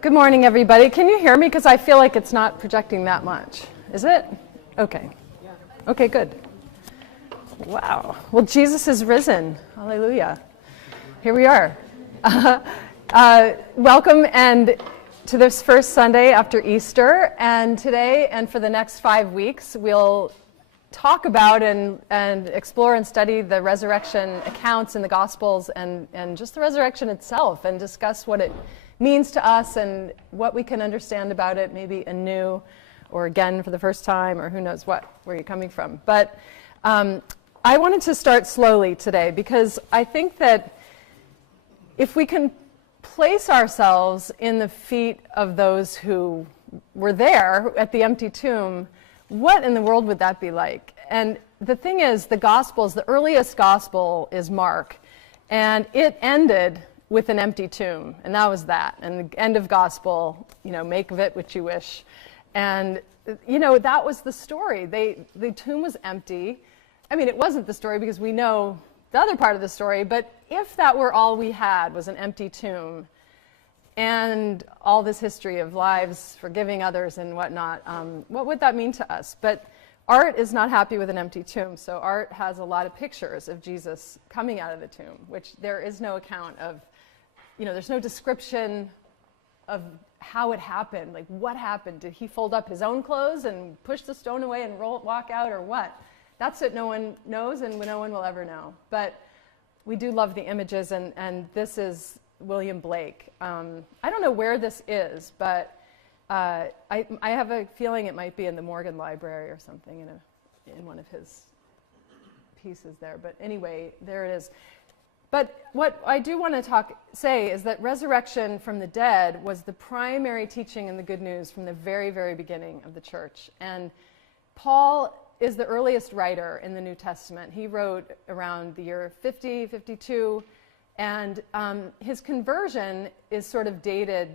Good morning, everybody. Can you hear me? Because I feel like it's not projecting that much. Is it? Okay. Okay, good. Wow. Well, Jesus is risen. Hallelujah. Here we are. Welcome to this first Sunday after Easter. And today and for the next 5 weeks, we'll talk about and explore and study the resurrection accounts in the Gospels and just the resurrection itself, and discuss what it means to us and what we can understand about it, maybe anew or again for the first time, or who knows where you're coming from. But I wanted to start slowly today because I think that if we can place ourselves in the feet of those who were there at the empty tomb, what in the world would that be like? And the thing is, the Gospels, the earliest Gospel is Mark, and it ended with an empty tomb, and that was that. And the end of Gospel, make of it what you wish. And, that was the story. The tomb was empty. I mean, it wasn't the story because we know the other part of the story, but if that were all we had, was an empty tomb, and all this history of lives forgiving others and whatnot, what would that mean to us? But art is not happy with an empty tomb, so art has a lot of pictures of Jesus coming out of the tomb, which there is no account of. There's no description of how it happened, like what happened. Did he fold up his own clothes and push the stone away and walk out, or what? That's what no one knows, and no one will ever know. But we do love the images, and this is William Blake. I don't know where this is, but I have a feeling it might be in the Morgan Library or something in one of his pieces there. But anyway, there it is. But what I do want to say is that resurrection from the dead was the primary teaching and the good news from the very, very beginning of the church. And Paul is the earliest writer in the New Testament. He wrote around the year 50, 52, and his conversion is sort of dated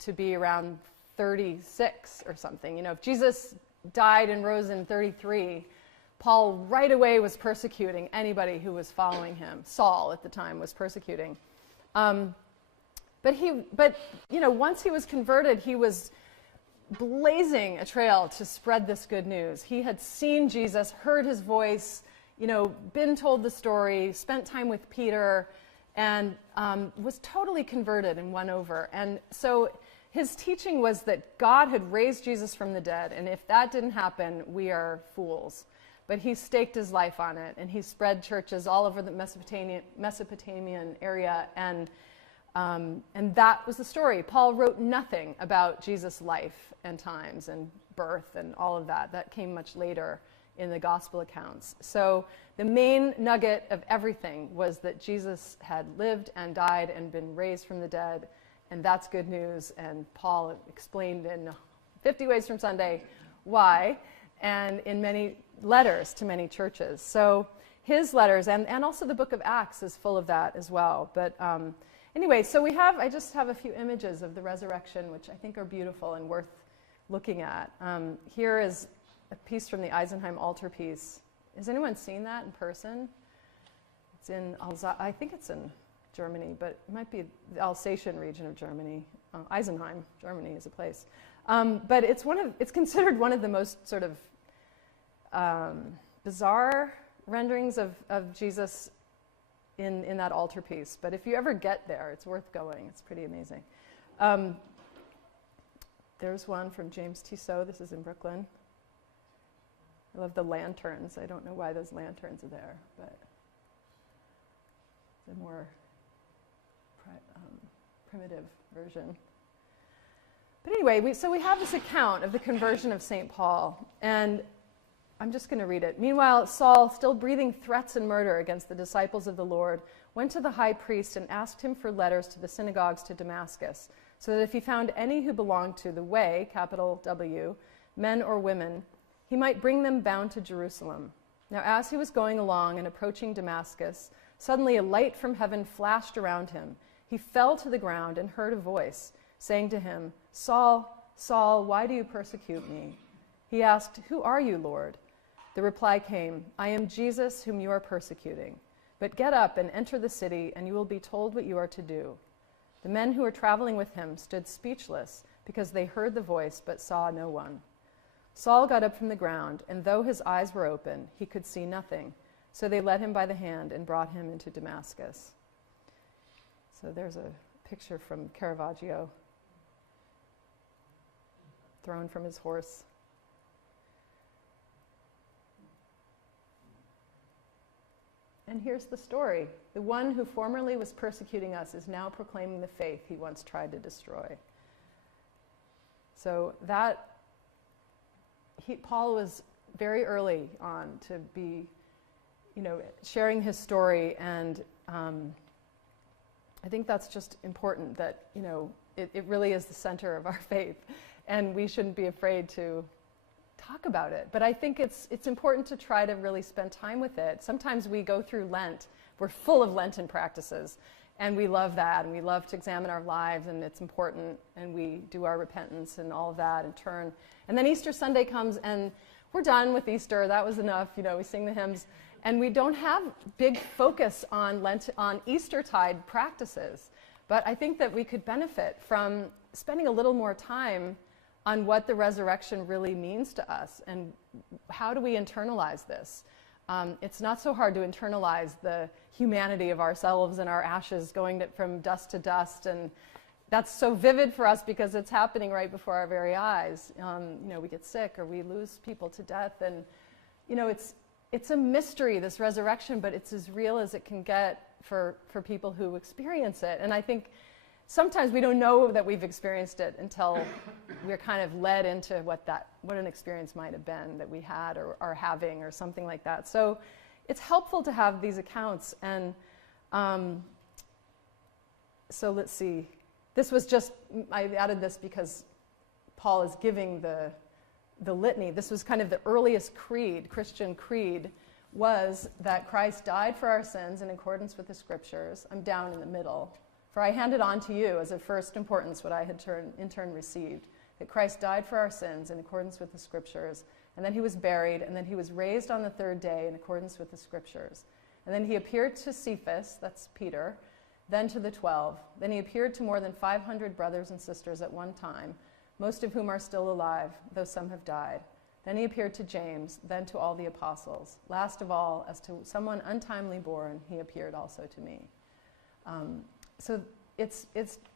to be around 36 or something. If Jesus died and rose in 33, Paul right away was persecuting anybody who was following him. Saul at the time was persecuting. But once he was converted, he was blazing a trail to spread this good news. He had seen Jesus, heard his voice, been told the story, spent time with Peter, and was totally converted and won over. And so his teaching was that God had raised Jesus from the dead, and if that didn't happen, we are fools. But he staked his life on it, and he spread churches all over the Mesopotamian area, and that was the story. Paul wrote nothing about Jesus' life and times and birth and all of that. That came much later in the gospel accounts. So the main nugget of everything was that Jesus had lived and died and been raised from the dead, and that's good news. And Paul explained in 50 Ways from Sunday why, and in many letters to many churches. So his letters, and also the book of Acts is full of that as well. But anyway, so I just have a few images of the resurrection, which I think are beautiful and worth looking at. Here is a piece from the Eisenheim altarpiece. Has anyone seen that in person? It's in I think it's in Germany, but it might be the Alsatian region of Germany. Eisenheim, Germany is a place. But it's considered one of the most sort of bizarre renderings of Jesus in that altarpiece. But if you ever get there, it's worth going. It's pretty amazing. There's one from James Tissot. This is in Brooklyn. I love the lanterns. I don't know why those lanterns are there, but the more primitive version. But anyway, we have this account of the conversion of St. Paul, and I'm just going to read it. Meanwhile, Saul, still breathing threats and murder against the disciples of the Lord, went to the high priest and asked him for letters to the synagogues to Damascus, so that if he found any who belonged to the way, capital W, men or women, he might bring them bound to Jerusalem. Now as he was going along and approaching Damascus, suddenly a light from heaven flashed around him. He fell to the ground and heard a voice saying to him, "Saul, Saul, why do you persecute me?" He asked, "Who are you, Lord?" The reply came, "I am Jesus whom you are persecuting. But get up and enter the city, and you will be told what you are to do." The men who were traveling with him stood speechless because they heard the voice but saw no one. Saul got up from the ground, and though his eyes were open, he could see nothing. So they led him by the hand and brought him into Damascus. So there's a picture from Caravaggio, thrown from his horse. And here's the story. The one who formerly was persecuting us is now proclaiming the faith he once tried to destroy. So Paul was very early on to be, sharing his story, and I think that's just important that, it really is the center of our faith, and we shouldn't be afraid to talk about it. But I think it's important to try to really spend time with it. Sometimes we go through Lent, we're full of Lenten practices, and we love that, and we love to examine our lives, and it's important, and we do our repentance and all of that and turn. And then Easter Sunday comes, and we're done with Easter. That was enough. We sing the hymns, and we don't have big focus on Eastertide practices. But I think that we could benefit from spending a little more time on what the resurrection really means to us, and how do we internalize this. It's not so hard to internalize the humanity of ourselves and our ashes going from dust to dust, and that's so vivid for us because it's happening right before our very eyes. We get sick or we lose people to death, and it's a mystery, this resurrection, but it's as real as it can get for people who experience it. And I think sometimes we don't know that we've experienced it until we're kind of led into what an experience might have been that we had or are having or something like that. So it's helpful to have these accounts. And so let's see. I added this because Paul is giving the litany. This was kind of the earliest creed, Christian creed, was that Christ died for our sins in accordance with the scriptures. I'm down in the middle. For I handed on to you as of first importance what I had in turn received, that Christ died for our sins in accordance with the scriptures, and then he was buried, and then he was raised on the third day in accordance with the scriptures. And then he appeared to Cephas, that's Peter, then to the 12. Then he appeared to more than 500 brothers and sisters at one time, most of whom are still alive, though some have died. Then he appeared to James, then to all the apostles. Last of all, as to someone untimely born, he appeared also to me. So it's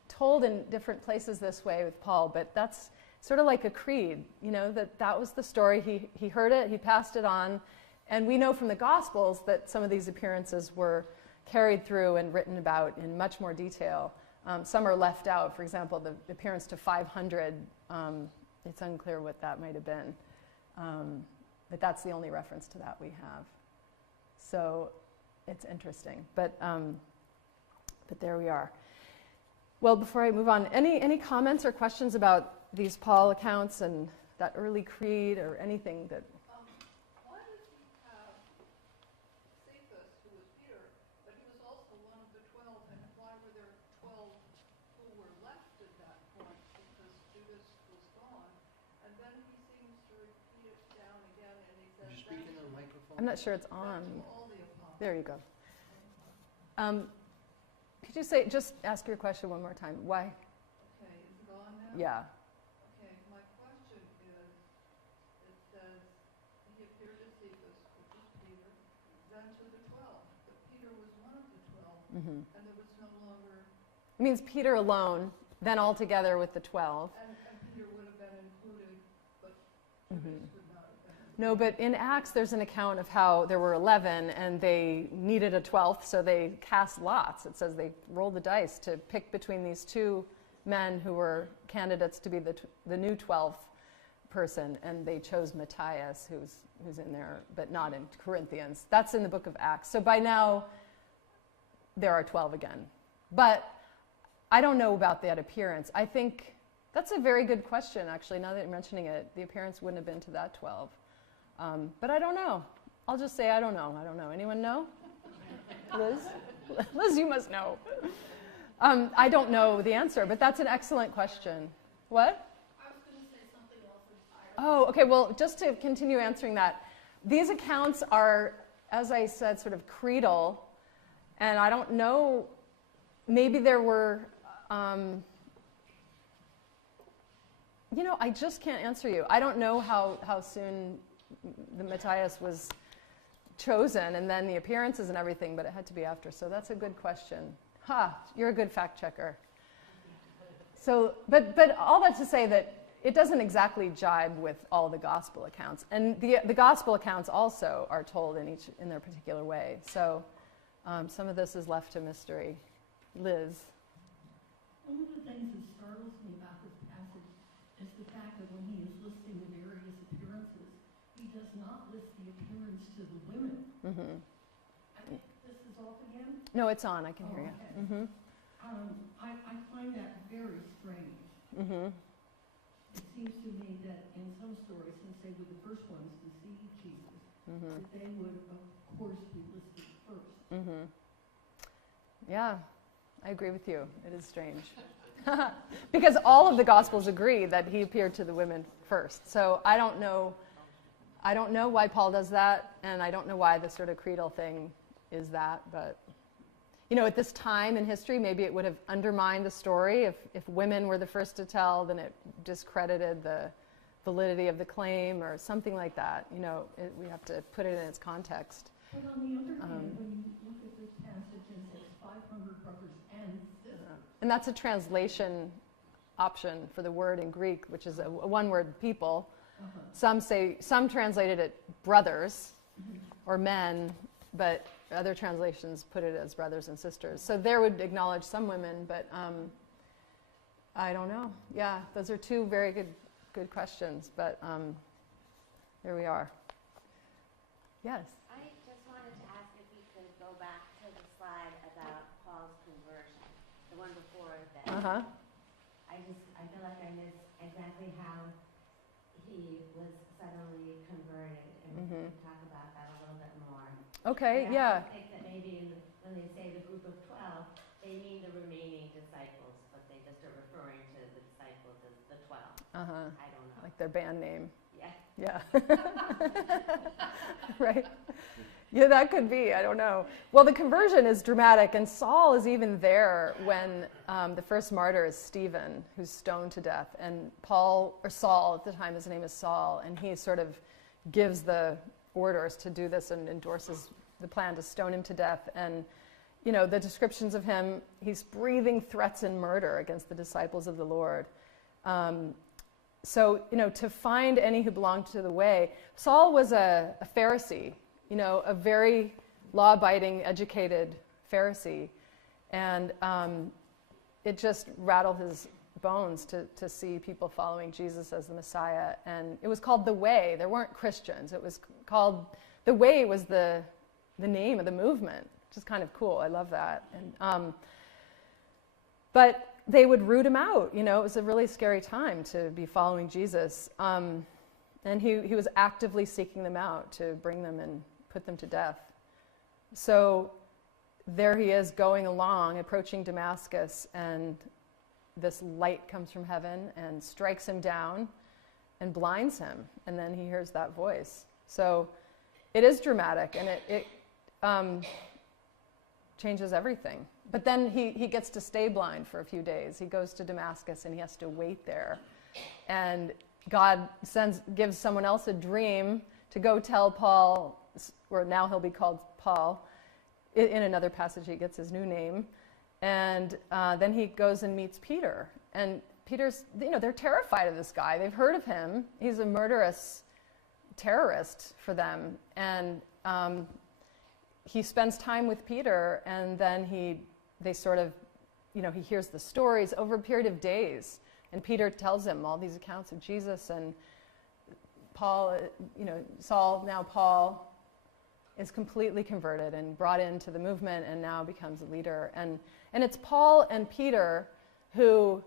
told in different places this way with Paul, but that's sort of like a creed, that was the story. He heard it, he passed it on, and we know from the Gospels that some of these appearances were carried through and written about in much more detail. Some are left out. For example, the appearance to 500, it's unclear what that might have been, but that's the only reference to that we have. So it's interesting, but there we are. Well, before I move on, any comments or questions about these Paul accounts and that early creed or anything that... Why did he have Cephas, who was Peter, but he was also one of the 12, and why were there 12 who were left at that point? Because Judas was gone, and then he seems to repeat it down again, and he says... Could you speak into the microphone? I'm not sure it's on. All the apostles. There you go. Could you just ask your question one more time? Why? Okay, is it on now? Yeah. Okay, my question is, it says, he appeared to Cephas, which is Peter, then to the 12. But Peter was one of the 12, Mm-hmm. and there was no longer... It means Peter alone, then all together with the 12. And Peter would have been included, but Mm-hmm. Judas would not have been included. No, but in Acts there's an account of how there were 11 and they needed a 12th, so they cast lots. It says they rolled the dice to pick between these two men who were candidates to be the new 12th person, and they chose Matthias, who's in there, but not in Corinthians. That's in the book of Acts. So by now there are 12 again. But I don't know about that appearance. I think that's a very good question, actually, now that you're mentioning it. The appearance wouldn't have been to that 12. But I don't know. I'll just say I don't know. I don't know. Anyone know? Liz? Liz, you must know. I don't know the answer, but that's an excellent question. What? I was going to say something else entirely. Oh, okay. Well, just to continue answering that, these accounts are, as I said, sort of creedal, and I don't know, maybe there were I just can't answer you. I don't know how soon the Matthias was chosen and then the appearances and everything, but it had to be after. So that's a good question. You're a good fact checker. So, but all that to say that it doesn't exactly jibe with all the gospel accounts. And the gospel accounts also are told in their particular way. So some of this is left to mystery. Liz? One of the things that startles me about this passage is the fact that when he is listing the various appearances, he does not list the appearance to the women. Mm-hmm. I think this is off again? No, it's on. I can hear you. Okay. Mm-hmm. I find that very strange. Mm-hmm. It seems to me that in some stories, since they were the first ones to see Jesus, Mm-hmm. that they would, of course, be listed first. Mm-hmm. Yeah, I agree with you. It is strange. Because all of the Gospels agree that he appeared to the women first. So I don't know why Paul does that, and I don't know why the sort of creedal thing is that, but at this time in history, maybe it would have undermined the story. If women were the first to tell, then it discredited the validity of the claim or something like that. We have to put it in its context. But on the other hand, when you look at this passage and says 500 brothers and sisters. And that's a translation option for the word in Greek, which is a one-word people. Some translated it brothers or men, but other translations put it as brothers and sisters. So there would acknowledge some women, but I don't know. Yeah, those are two very good questions, but here we are. Yes? I just wanted to ask if you could go back to the slide about Paul's conversion, the one before that. Uh-huh. I feel like I missed exactly how he was suddenly converted, and we could talk about that a little bit more. Okay, yeah. I think that maybe when they say the group of 12, they mean the remaining disciples, but they just are referring to the disciples as the 12. Uh-huh. I don't know. Like their band name. Yeah. Right. Yeah, that could be. I don't know. Well, the conversion is dramatic, and Saul is even there when the first martyr is Stephen, who's stoned to death. And Saul, at the time, his name is Saul, and he sort of gives the orders to do this and endorses the plan to stone him to death. And, the descriptions of him, he's breathing threats and murder against the disciples of the Lord. So, to find any who belonged to the way, Saul was a Pharisee, a very law-abiding, educated Pharisee. And it just rattled his bones to see people following Jesus as the Messiah. And it was called the Way. There weren't Christians. It was called, the Way was the name of the movement, which is kind of cool. I love that. And, but they would root him out. It was a really scary time to be following Jesus. And he was actively seeking them out to bring them and put them to death. So there he is going along, approaching Damascus, and this light comes from heaven and strikes him down and blinds him. And then he hears that voice. So it is dramatic, and it changes everything. But then he gets to stay blind for a few days. He goes to Damascus and he has to wait there. And God gives someone else a dream to go tell Paul, or now he'll be called Paul. In another passage he gets his new name. And then he goes and meets Peter. And Peter's, they're terrified of this guy. They've heard of him. He's a murderous terrorist for them. And he spends time with Peter, and then they sort of, he hears the stories over a period of days. And Peter tells him all these accounts of Jesus, and Paul, Saul, now Paul, is completely converted and brought into the movement and now becomes a leader. And it's Paul and Peter who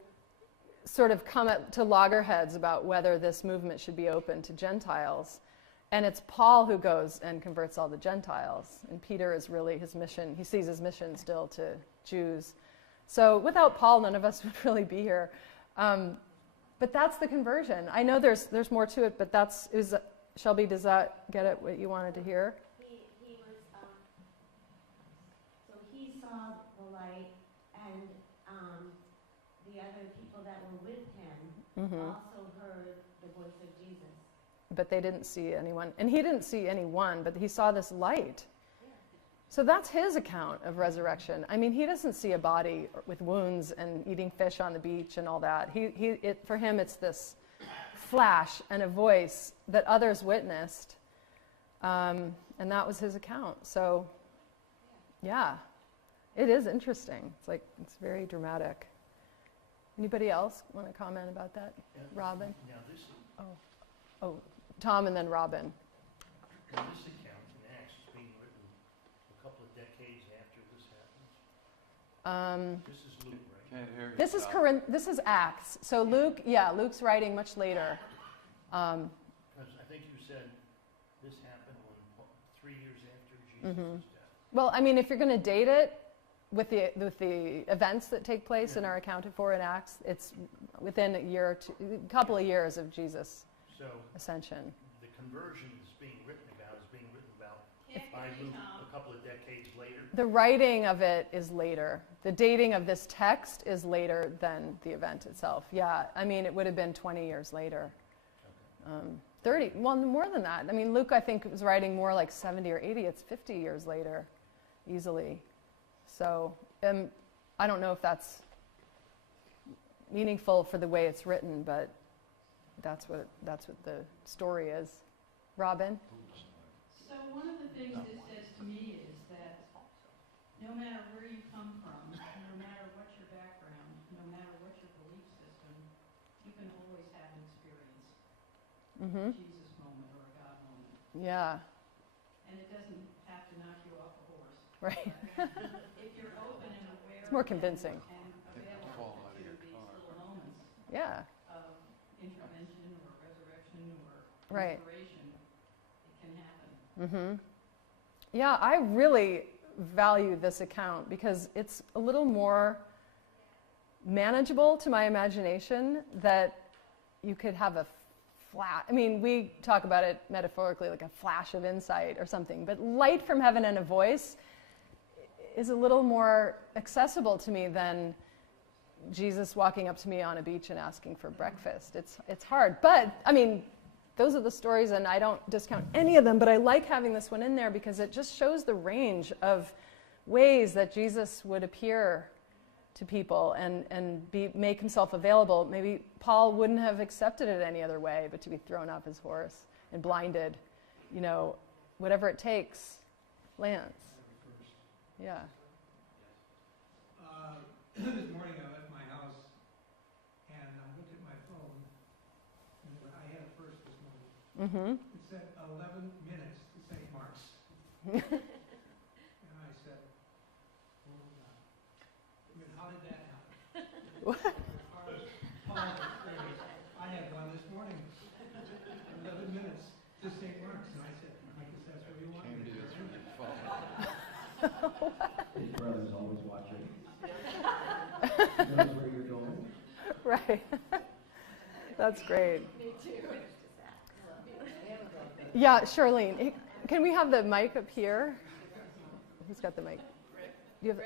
sort of come to loggerheads about whether this movement should be open to Gentiles. And it's Paul who goes and converts all the Gentiles. And Peter is really his mission. He sees his mission still to Jews. So without Paul, none of us would really be here. But that's the conversion. I know there's more to it, but Shelby, does that get at what you wanted to hear? He was, so he saw the light, and also heard the voice of Jesus. But they didn't see anyone. And he didn't see anyone, but he saw this light. So that's his account of resurrection. I mean, he doesn't see a body with wounds and eating fish on the beach and all that. For him, it's this flash and a voice that others witnessed. And that was his account. So, yeah, it is interesting. It's very dramatic. Anybody else want to comment about that? Robin? Now this, Oh, Tom and then Robin. now this account in Acts is being written a couple of decades after this happens. This is Luke, right? Can't hear you. This is Acts. So Luke's writing much later. Because I think you said this happened 3 years after Jesus' death. Well, I mean, if you're going to date it with the events that take place and are accounted for in Acts, it's within a couple of years of Jesus' So ascension. the conversion is being written about by Luke a couple of decades later. The writing of it is later. The dating of this text is later than the event itself. Yeah, I mean, it would have been 20 years later. 30, well, more than that. I mean, Luke, I think, was writing more like 70 or 80. It's 50 years later, easily. So I don't know if that's meaningful for the way it's written, but that's what the story is. Robin? So one of the things it says to me is that no matter where you come from, no matter what your background, no matter what your belief system, you can always have an experience. A Jesus moment or a God moment. Yeah. And it doesn't have to knock you off a horse. Right. If you're open and aware It's more convincing. and available Fall out of to your these car. little moments Yeah. of intervention or resurrection or Right. inspiration, it can happen. Yeah, I really value this account because it's a little more manageable to my imagination that you could have a flash. I mean, we talk about it metaphorically like a flash of insight or something, but light from heaven and a voice is a little more accessible to me than Jesus walking up to me on a beach and asking for breakfast. It's hard, but I mean, those are the stories, and I don't discount any of them, but I like having this one in there because it just shows the range of ways that Jesus would appear to people and make himself available. Maybe Paul wouldn't have accepted it any other way but to be thrown off his horse and blinded. You know, whatever it takes. Lance. Yeah. This morning I left my house and I looked at my phone and I had it first this morning. It said 11 minutes to St. Mark's. And I said, oh my God. I mean, how did that happen? What? As far as Paul's experience, I had one this morning. 11 minutes to St. Mark's. And I said, I guess that's where you want Came me to to you go. through your phone. His brother's always watching. He knows where you're going. Right. That's great. Me too. Yeah, Charlene. Can we have the mic up here? Who's got the mic? You have,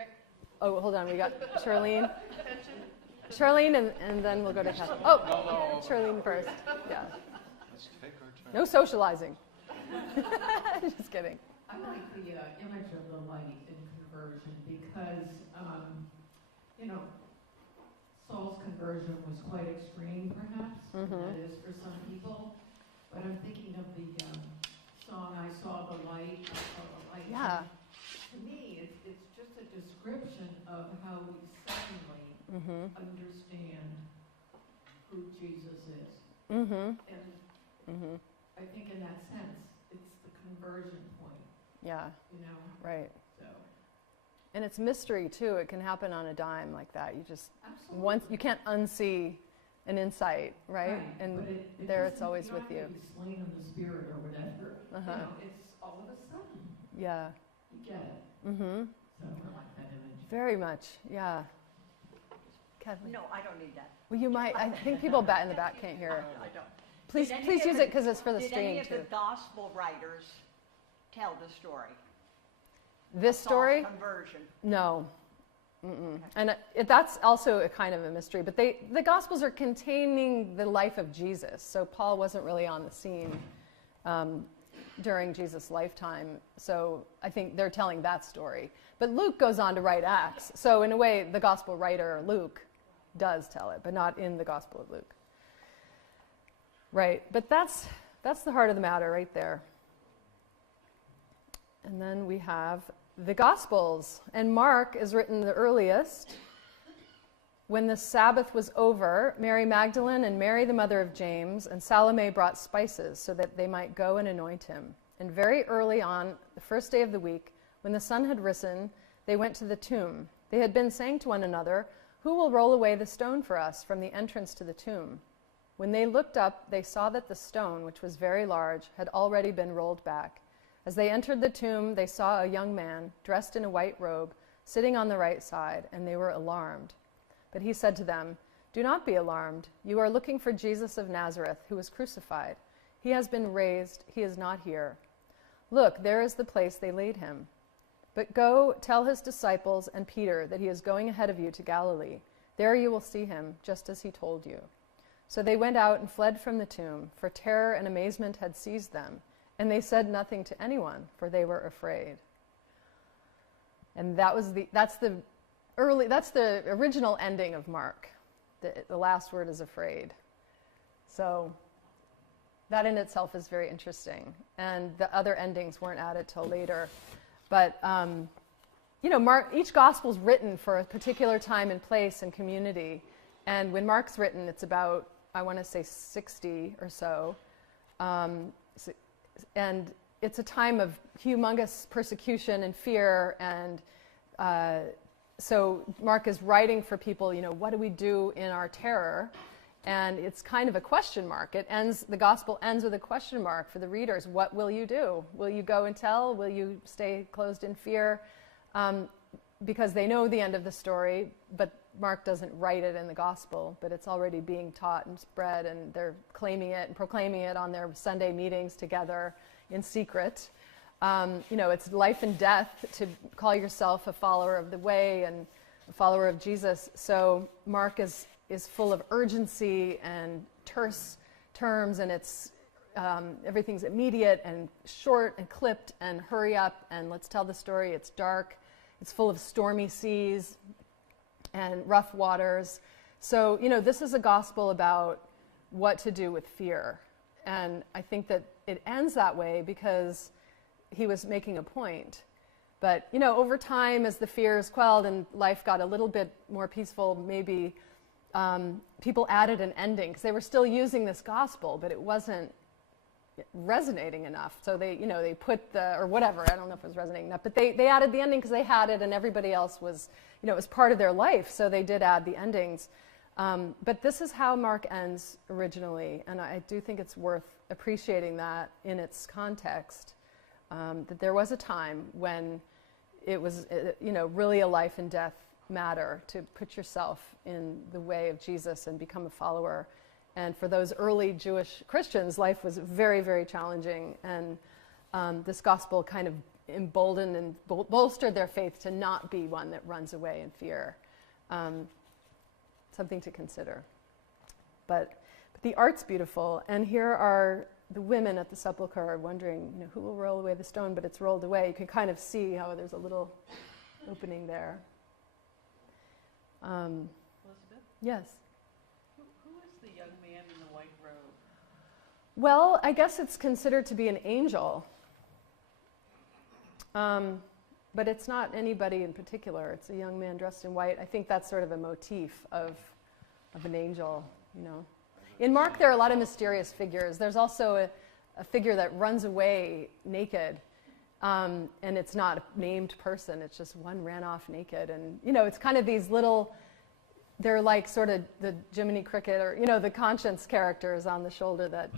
oh, hold on. We got Charlene. Charlene, and then we'll go to Kathleen. Oh, Charlene first. Yeah. Let's take our turn. No socializing. Just kidding. I like the image of the light in conversion because, you know, Saul's conversion was quite extreme, perhaps. That is for some people. But I'm thinking of the song, I Saw the Light, I Saw the Light. Yeah. To me, it's just a description of how we suddenly understand who Jesus is. And I think in that sense, it's the conversion point, Yeah, you know? right. So, And it's mystery too. It can happen on a dime like that. You just absolutely. once you can't unsee an insight, right? And but it there it's doesn't- always you with don't you. have to be slain in the spirit or whatever. Uh-huh. You know, it's all of a sudden Yeah. you get it. Mm-hmm. So I like that image. Very much. Yeah. Kathleen. No, I don't need that. Well, you might. I think people in the back can't hear. I don't. Please, Did any please of use the- it because it's for the Did stream any of too. the gospel writers tell the story? This Saul's story? conversion. No. And that's also a kind of a mystery. But the Gospels are containing the life of Jesus. So Paul wasn't really on the scene during Jesus' lifetime. So I think they're telling that story. But Luke goes on to write Acts. So in a way, the Gospel writer, Luke, does tell it, but not in the Gospel of Luke. Right. But that's the heart of the matter right there. And then we have the Gospels. And Mark is written the earliest. When the Sabbath was over, Mary Magdalene and Mary, the mother of James, and Salome brought spices so that they might go and anoint him. And very early on, the first day of the week, when the sun had risen, they went to the tomb. They had been saying to one another, "Who will roll away the stone for us from the entrance to the tomb?" When they looked up, they saw that the stone, which was very large, had already been rolled back. As they entered the tomb, they saw a young man, dressed in a white robe, sitting on the right side, and they were alarmed. But he said to them, "Do not be alarmed. You are looking for Jesus of Nazareth, who was crucified. He has been raised. He is not here. Look, there is the place they laid him. But go tell his disciples and Peter that he is going ahead of you to Galilee. There you will see him, just as he told you." So they went out and fled from the tomb, for terror and amazement had seized them, and they said nothing to anyone, for they were afraid. And that's the original ending of Mark. The last word is afraid. So that in itself is very interesting. And the other endings weren't added till later. But, each gospel is written for a particular time and place and community. And when Mark's written, it's about, I want to say 60 or so. And it's a time of humongous persecution and fear. And so Mark is writing for people, what do we do in our terror? And it's kind of a question mark. The gospel ends with a question mark for the readers. What will you do? Will you go and tell? Will you stay closed in fear? Because they know the end of the story, but Mark doesn't write it in the gospel, but it's already being taught and spread, and they're claiming it and proclaiming it on their Sunday meetings together in secret. It's life and death to call yourself a follower of the way and a follower of Jesus. So Mark is full of urgency and terse terms, and it's everything's immediate and short and clipped and hurry up and let's tell the story. It's dark. It's full of stormy seas and rough waters. So, this is a gospel about what to do with fear. And I think that it ends that way because he was making a point. But, over time, as the fear is quelled and life got a little bit more peaceful, maybe people added an ending because they were still using this gospel, but it wasn't resonating enough. So they put or whatever, I don't know if it was resonating enough, but they added the ending because they had it and everybody else was, it was part of their life. So they did add the endings. But this is how Mark ends originally. And I do think it's worth appreciating that in its context, that there was a time when it was, really a life and death matter to put yourself in the way of Jesus and become a follower. And for those early Jewish Christians, life was very, very challenging. And this gospel kind of emboldened and bolstered their faith to not be one that runs away in fear. Something to consider. But the art's beautiful. And here are the women at the sepulchre wondering, who will roll away the stone? But it's rolled away. You can kind of see how there's a little opening there. Elizabeth? Yes. Who is the young man in the white robe? Well, I guess it's considered to be an angel. But it's not anybody in particular. It's a young man dressed in white. I think that's sort of a motif of an angel, In Mark, there are a lot of mysterious figures. There's also a figure that runs away naked, and it's not a named person. It's just one ran off naked. And, it's kind of these little, they're like sort of the Jiminy Cricket or, the conscience characters on the shoulder that,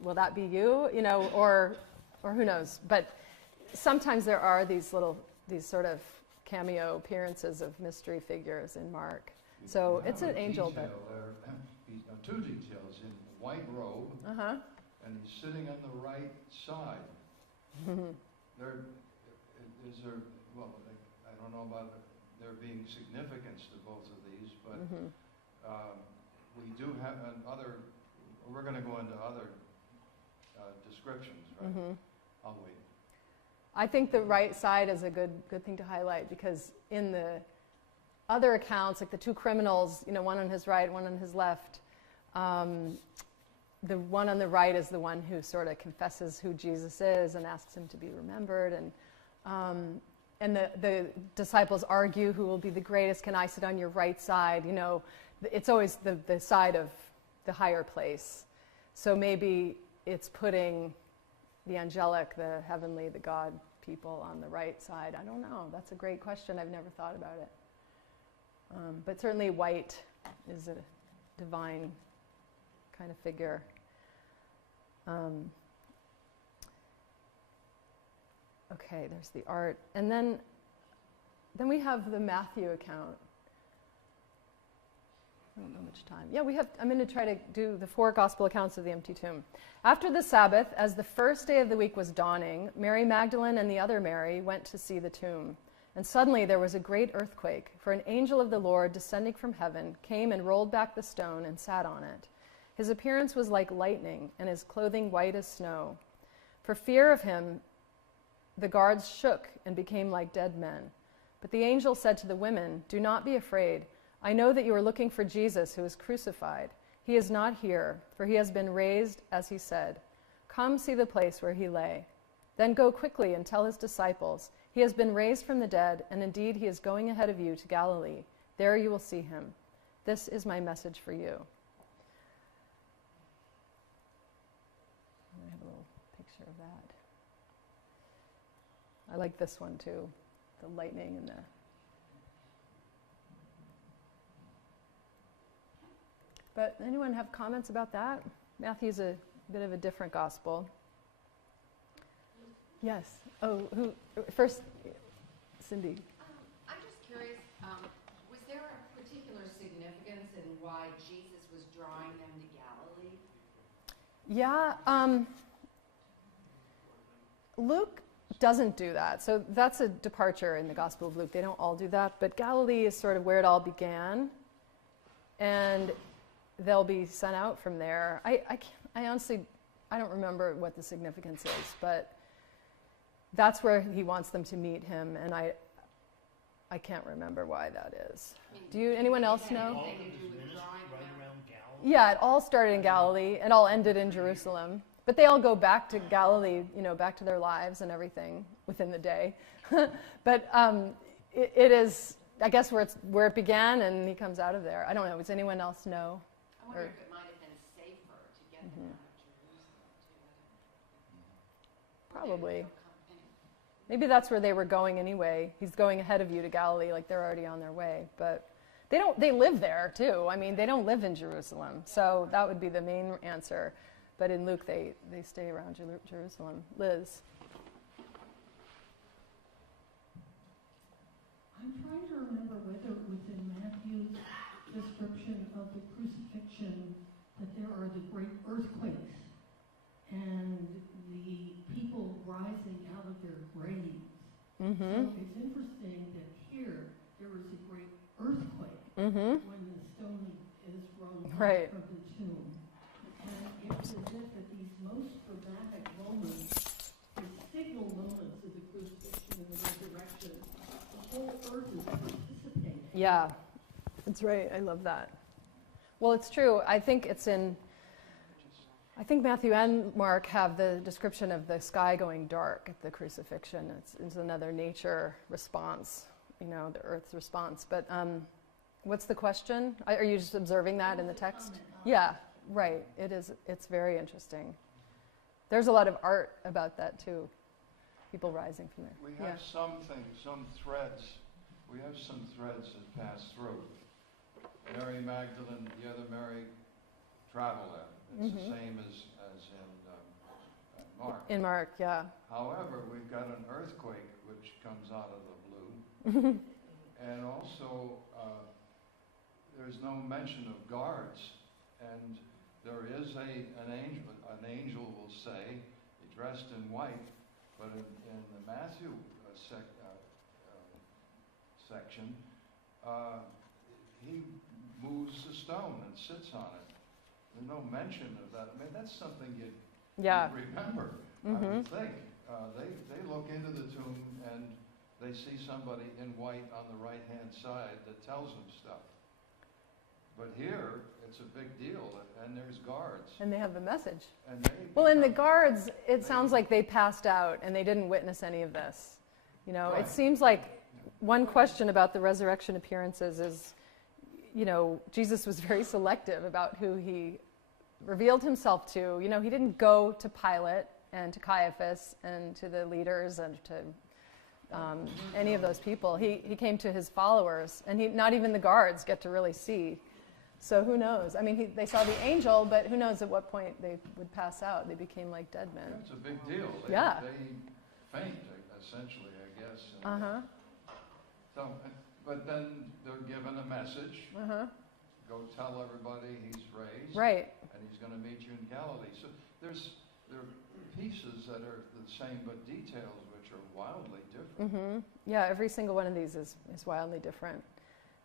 will that be you? Or who knows. But sometimes there are these sort of cameo appearances of mystery figures in Mark. So it's an angel. Two details in the white robe, and he's sitting on the right side. Well, I don't know about there being significance to both of these, but we do have we're going to go into other descriptions, right? I'll wait. I think the right side is a good thing to highlight, because in the other accounts, like the two criminals, one on his right, one on his left, the one on the right is the one who sort of confesses who Jesus is and asks him to be remembered, and the disciples argue who will be the greatest. Can I sit on your right side? It's always the side of the higher place. So maybe it's putting the angelic, the heavenly, the God people on the right side. I don't know. That's a great question. I've never thought about it. But certainly white is a divine kind of figure. Okay, there's the art. And then we have the Matthew account. I don't know much time. Yeah, I'm going to try to do the 4 gospel accounts of the empty tomb. After the Sabbath, as the first day of the week was dawning, Mary Magdalene and the other Mary went to see the tomb. And suddenly there was a great earthquake, for an angel of the Lord, descending from heaven, came and rolled back the stone and sat on it. His appearance was like lightning, and his clothing white as snow. For fear of him, the guards shook and became like dead men. But the angel said to the women, "Do not be afraid. I know that you are looking for Jesus who was crucified. He is not here, for he has been raised, as he said. Come see the place where he lay. Then go quickly and tell his disciples, he has been raised from the dead, and indeed he is going ahead of you to Galilee. There you will see him. This is my message for you." I have a little picture of that. I like this one too, the lightning and the... But anyone have comments about that? Matthew's a bit of a different gospel. Yes. Oh, who first? Cindy. I'm just curious, was there a particular significance in why Jesus was drawing them to Galilee? Yeah. Luke doesn't do that. So that's a departure in the Gospel of Luke. They don't all do that. But Galilee is sort of where it all began. And they'll be sent out from there. I honestly, I don't remember what the significance is, but that's where he wants them to meet him, and I can't remember why that is. Anyone else know? Yeah, it all started in Galilee. It all ended in Jerusalem. But they all go back to Galilee, back to their lives and everything within the day. But it is, I guess, where it began, and he comes out of there. I don't know. Does anyone else know? I wonder if it might have been safer to get them out of Jerusalem, too. Probably. Maybe that's where they were going anyway. He's going ahead of you to Galilee, like they're already on their way. But they live there too. I mean, they don't live in Jerusalem. So that would be the main answer. But in Luke, they stay around Jerusalem. Liz. I'm trying to remember whether within Matthew's description of the crucifixion that there are the great earthquakes and the people rising out of their graves. So it's interesting that here there is a great earthquake when the stone is rolled back from the tomb. And it's as if that these most dramatic moments, the signal moments of the crucifixion and the resurrection, the whole earth is participating. Yeah, that's right. I love that. Well, it's true. I think Matthew and Mark have the description of the sky going dark at the crucifixion. It's another nature response, the earth's response. But what's the question? Are you just observing that in the text? Yeah, right. It is. It's very interesting. There's a lot of art about that too. People rising from there. We have some threads. We have some threads that pass through. Mary Magdalene, the other Mary, travel there. It's the same as in Mark. In Mark, yeah. However, we've got an earthquake which comes out of the blue. And also, there's no mention of guards. And there is an angel will say, dressed in white, but in the Matthew section, he moves the stone and sits on it. There's no mention of that. I mean, that's something you'd remember, I would think. They look into the tomb and they see somebody in white on the right-hand side that tells them stuff. But here, it's a big deal, and there's guards. And they have the message. And they well, and the guards, it sounds like they passed out and they didn't witness any of this. You know, Right. It seems like one question about the resurrection appearances is, you know, Jesus was very selective about who he revealed himself to. You know, he didn't go to Pilate and to Caiaphas and to the leaders and to any of those people. He came to his followers, and not even the guards get to really see. So who knows? I mean, they saw the angel, but who knows at what point they would pass out. They became like dead men. It's a big deal. They faint, essentially, I guess. Uh-huh. So, but then they're given a message. Uh-huh. Go tell everybody he's raised. Right. And he's going to meet you in Galilee. So there are pieces that are the same, but details which are wildly different. Mm-hmm. Yeah, every single one of these is wildly different.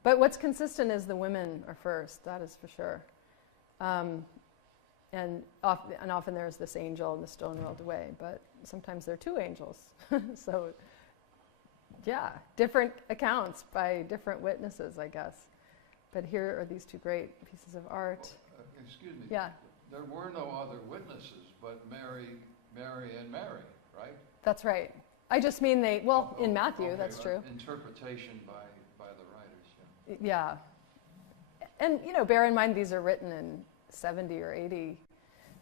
But what's consistent is the women are first, that is for sure. And often there's this angel and the stone rolled away, but sometimes there are two angels. So, yeah, different accounts by different witnesses, I guess. But here are these two great pieces of art. Excuse me. Yeah. There were no other witnesses but Mary, and Mary, right? That's right. I just mean in Matthew, okay, that's true. Interpretation by the writers, yeah. And, you know, bear in mind these are written in 70 or 80.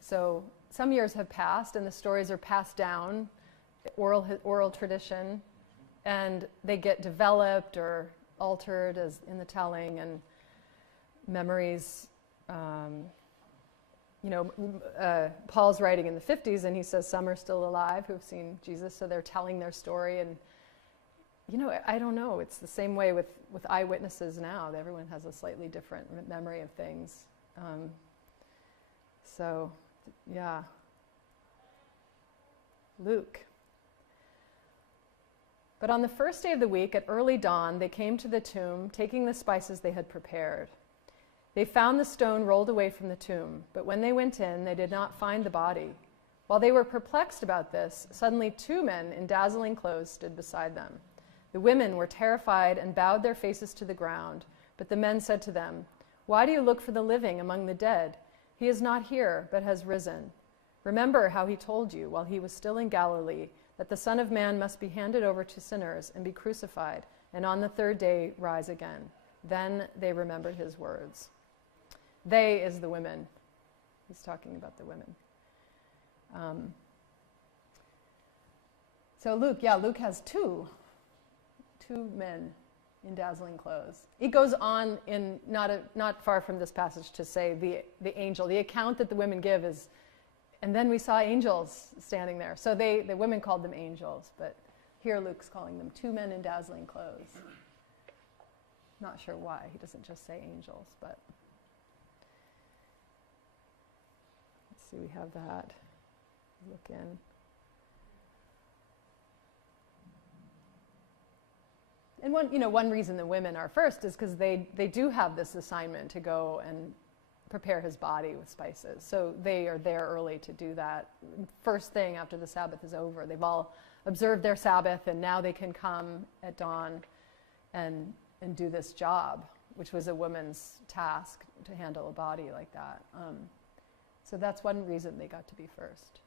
So some years have passed and the stories are passed down, oral tradition, and they get developed or altered as in the telling, and memories. Paul's writing in the 50s, and he says some are still alive who've seen Jesus, so they're telling their story. And, you know, I don't know. It's the same way with eyewitnesses now. Everyone has a slightly different memory of things. Yeah. Luke. But on the first day of the week, at early dawn, they came to the tomb, taking the spices they had prepared. They found the stone rolled away from the tomb, but when they went in, they did not find the body. While they were perplexed about this, suddenly 2 men in dazzling clothes stood beside them. The women were terrified and bowed their faces to the ground, but the men said to them, "Why do you look for the living among the dead? He is not here, but has risen. Remember how he told you while he was still in Galilee that the Son of Man must be handed over to sinners and be crucified, and on the 3rd day rise again." Then they remembered his words. They is the women. He's talking about the women. So Luke has two men in dazzling clothes. He goes on in not far from this passage to say the angel. The account that the women give is, and then we saw angels standing there. So the women called them angels, but here Luke's calling them 2 men in dazzling clothes. Not sure why. He doesn't just say angels, but let's see, we have that. Look in. And one reason the women are first is because they do have this assignment to go and prepare his body with spices. So they are there early to do that. First thing after the Sabbath is over. They've all observed their Sabbath, and now they can come at dawn and do this job, which was a woman's task to handle a body like that. So that's one reason they got to be first.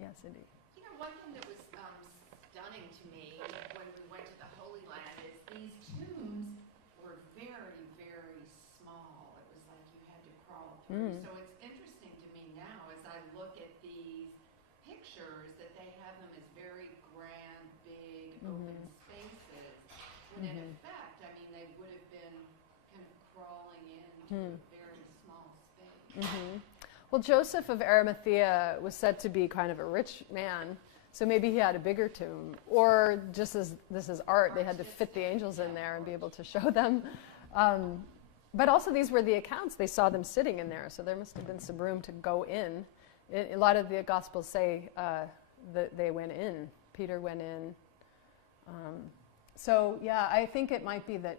Yes, Cindy. You know, one thing that was stunning to me when we went to the Holy Land is these tombs were very, very small. It was like you had to crawl through. So it's interesting to me now as I look at these pictures that they have them as very grand, big, open spaces. When in effect, I mean, they would have been kind of crawling into a very small space. Well, Joseph of Arimathea was said to be kind of a rich man, so maybe he had a bigger tomb. Or just as this is art, they had to fit the angels in there and be able to show them. But also these were the accounts. They saw them sitting in there, so there must have been some room to go in. A lot of the Gospels say that they went in. Peter went in. So yeah, I think it might be that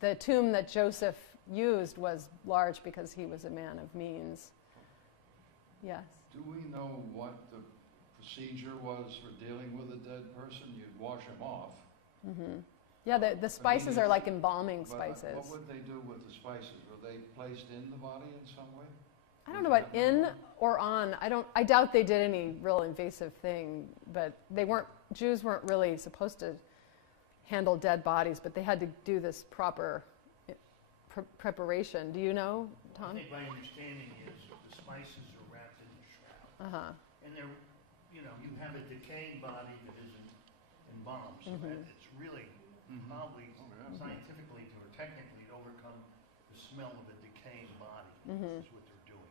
the tomb that Joseph used was large because he was a man of means. Yes. Do we know what the procedure was for dealing with a dead person? You'd wash him off. Mm-hmm. Yeah, the spices are like embalming spices. What would they do with the spices? Were they placed in the body in some way? I don't know about in or on. I doubt they did any real invasive thing, but Jews weren't really supposed to handle dead bodies, but they had to do this proper preparation. Do you know, Tom? I think my understanding is the spices are wrapped in a shroud. Uh-huh. And they're, you have a decaying body that isn't embalmed, so that it's really probably scientifically or technically to overcome the smell of a decaying body is what they're doing.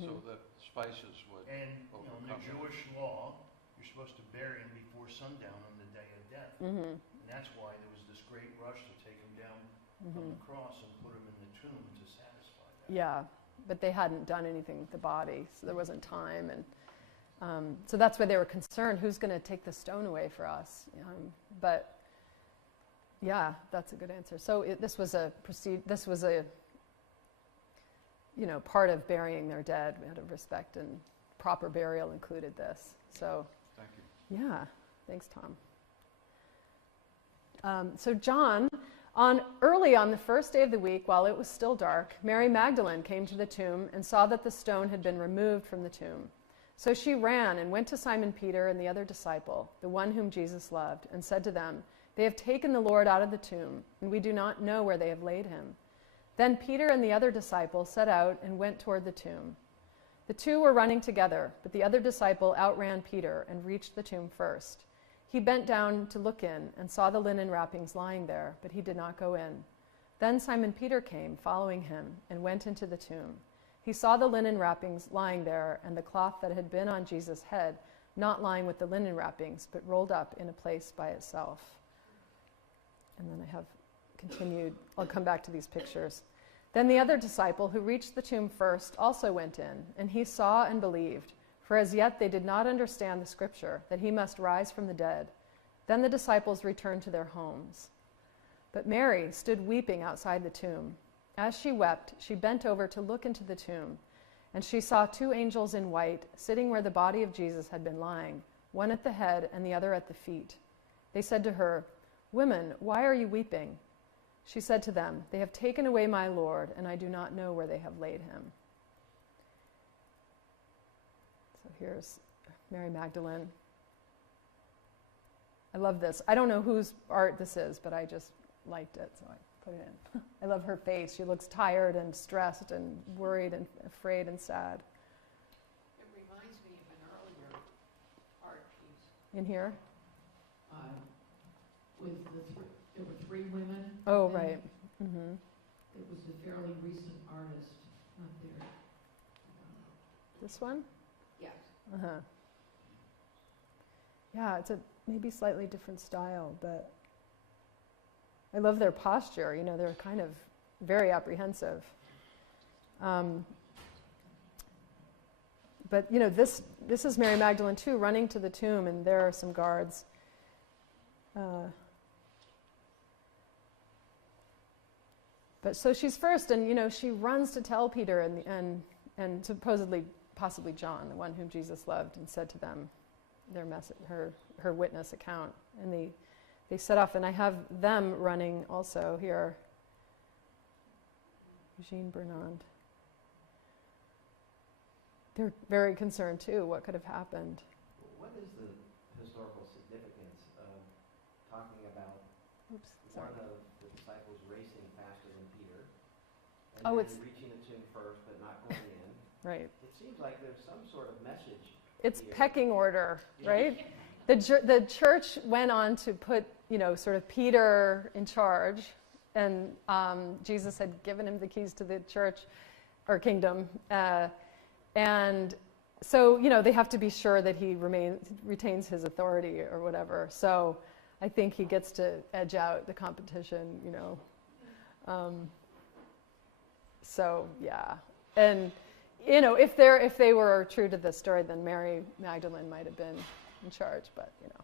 So that spices would And in overcome the it. Jewish law, you're supposed to bury him before sundown on the day of death. Mm-hmm. And that's why there was this great rush to take him down from the cross and put him in the tomb to satisfy that. Yeah, but they hadn't done anything with the body, so there wasn't time, and so that's why they were concerned. Who's going to take the stone away for us? But yeah, that's a good answer. So this was a part of burying their dead out of respect, and proper burial included this. So Thank you. yeah, thanks, Tom. So John. Early on the first day of the week, while it was still dark, Mary Magdalene came to the tomb and saw that the stone had been removed from the tomb. So she ran and went to Simon Peter and the other disciple, the one whom Jesus loved, and said to them, "They have taken the Lord out of the tomb, and we do not know where they have laid him." Then Peter and the other disciple set out and went toward the tomb. The two were running together, but the other disciple outran Peter and reached the tomb first. He bent down to look in and saw the linen wrappings lying there, but he did not go in. Then Simon Peter came, following him, and went into the tomb. He saw the linen wrappings lying there, and the cloth that had been on Jesus' head, not lying with the linen wrappings, but rolled up in a place by itself. And then I have continued. I'll come back to these pictures. Then the other disciple, who reached the tomb first, also went in, and he saw and believed. For as yet they did not understand the scripture, that he must rise from the dead. Then the disciples returned to their homes. But Mary stood weeping outside the tomb. As she wept, she bent over to look into the tomb, and she saw two angels in white sitting where the body of Jesus had been lying, one at the head and the other at the feet. They said to her, "Women, why are you weeping?" She said to them, "They have taken away my Lord, and I do not know where they have laid him." So here's Mary Magdalene. I love this. I don't know whose art this is, but I just liked it, so I put it in. I love her face. She looks tired and stressed and worried and afraid and sad. It reminds me of an earlier art piece. In here? There were three women. Oh, and right. Mm-hmm. It was a fairly recent artist up there. This one? Yes. Uh-huh. Yeah, it's a maybe slightly different style, but I love their posture. You know, they're kind of very apprehensive. But, you know, this is Mary Magdalene, too, running to the tomb, and there are some guards. But so she's first, and, you know, she runs to tell Peter and supposedly, possibly John, the one whom Jesus loved, and said to them their message, her witness account. And they set off, and I have them running also here. Eugene Bernard. They're very concerned too. What could have happened? What is the historical significance of talking about one of the disciples racing faster than Peter, and then reaching the tomb first but not going in? Right. It seems like there's some sort of message. It's here. pecking order, right? The church went on to put, you know, sort of Peter in charge, and Jesus had given him the keys to the church or kingdom. And so, you know, they have to be sure that he retains his authority or whatever. So I think he gets to edge out the competition, you know. So, yeah. And, you know, if they were true to the story, then Mary Magdalene might have been in charge, but, you know.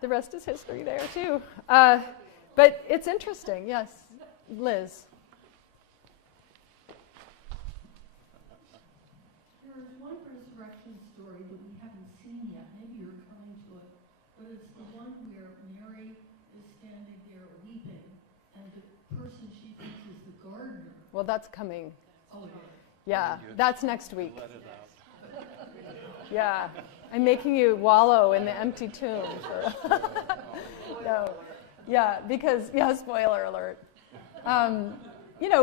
the rest is history there too. But it's interesting, yes. Liz. There's one resurrection story that we haven't seen yet. Maybe you're coming to it. But it's the one where Mary is standing there weeping, and the person she thinks is the gardener. Well, that's coming. Oh, yeah, that's next week. Yeah, I'm making you wallow in the empty tomb. No. Yeah, because, spoiler alert.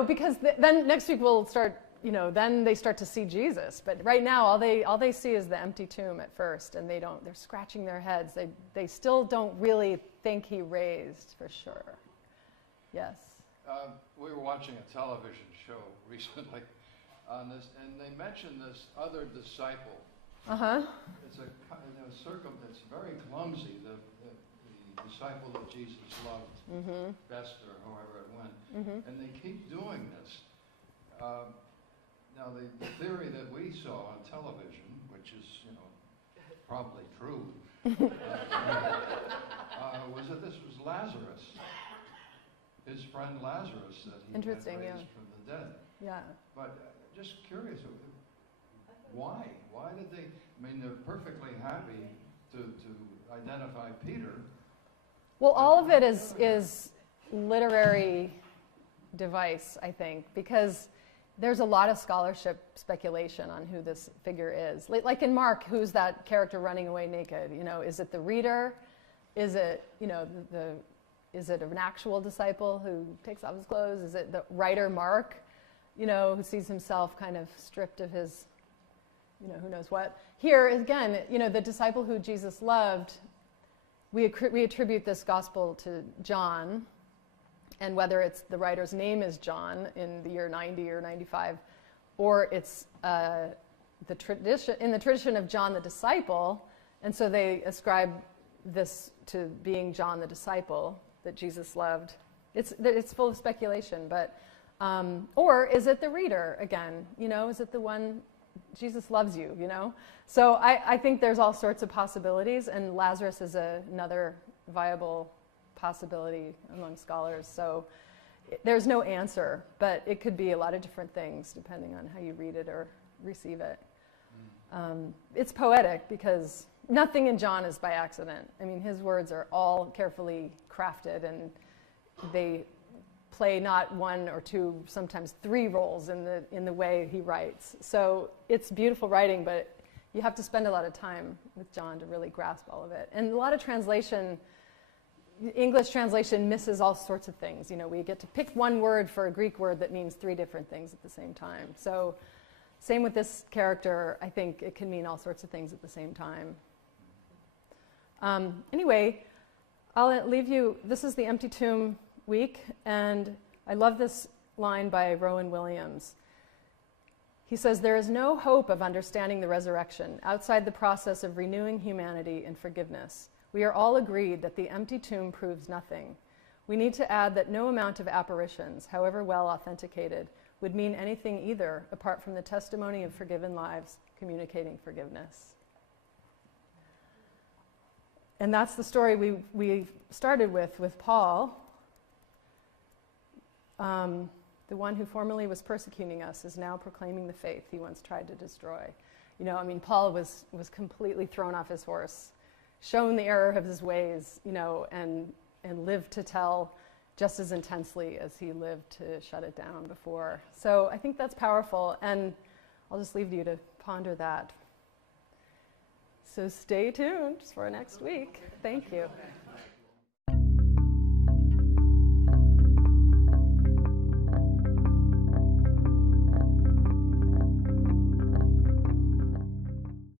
Because then next week we'll start, then they start to see Jesus. But right now, all they see is the empty tomb at first, and they're scratching their heads. They still don't really think he raised, for sure. Yes? We were watching a television show recently on this, and they mentioned this other disciple. Uh-huh. It's it's very clumsy, the disciple that Jesus loved best, or however it went. And they keep doing this. Now, the theory that we saw on television, which is, probably true, was that this was Lazarus, his friend Lazarus, that he had raised from the dead. Yeah. But just curious, why? Why did they? I mean, they're perfectly happy to identify Peter. Well, all of it is literary device, I think, because there's a lot of scholarship speculation on who this figure is. Like in Mark, who's that character running away naked? Is it the reader? Is it, is it an actual disciple who takes off his clothes? Is it the writer Mark, who sees himself kind of stripped of his, who knows what? Here, again, the disciple who Jesus loved, we attribute this gospel to John, and whether it's the writer's name is John in the year 90 or 95, or it's in the tradition of John the disciple, and so they ascribe this to being John the disciple that Jesus loved. It's full of speculation, but or is it the reader again? Is it the one? Jesus loves you, So I think there's all sorts of possibilities, and Lazarus is another viable possibility among scholars. So there's no answer, but it could be a lot of different things depending on how you read it or receive it. It's poetic because nothing in John is by accident. I mean, his words are all carefully crafted, and they play not one or two, sometimes three roles in the way he writes. So it's beautiful writing, but you have to spend a lot of time with John to really grasp all of it. And a lot of English translation misses all sorts of things. We get to pick one word for a Greek word that means three different things at the same time. So same with this character. I think it can mean all sorts of things at the same time. Anyway, I'll leave you. This is the Empty Tomb week, and I love this line by Rowan Williams. He says, "There is no hope of understanding the resurrection outside the process of renewing humanity in forgiveness. We are all agreed that the empty tomb proves nothing. We need to add that no amount of apparitions, however well authenticated, would mean anything either apart from the testimony of forgiven lives communicating forgiveness." And that's the story we started with Paul. The one who formerly was persecuting us is now proclaiming the faith he once tried to destroy. Paul was completely thrown off his horse, shown the error of his ways, and lived to tell just as intensely as he lived to shut it down before. So I think that's powerful, and I'll just leave you to ponder that. So stay tuned for next week. Thank you.